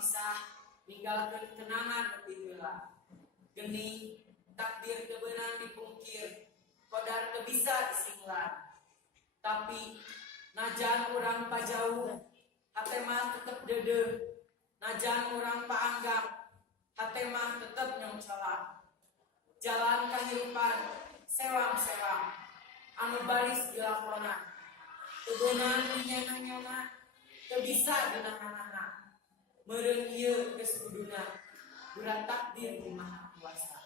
pisah ninggalkeun kenangan nepi heula. Geni takdir teu beunang dipungkir, qadar teu bisa disinglar. Tapi najan urang pajauh, hate mah tetep deudeuh. Najan urang paanggang, hate mah tetep nyongcolan. Jalan kahirupan sewang-sewang, anu baris dilakonan. Teu beunang nyana-nyana, teu bisa dinahan-nahan. Meureun ieu geus kuduna, bulan takdir Maha Kuasa.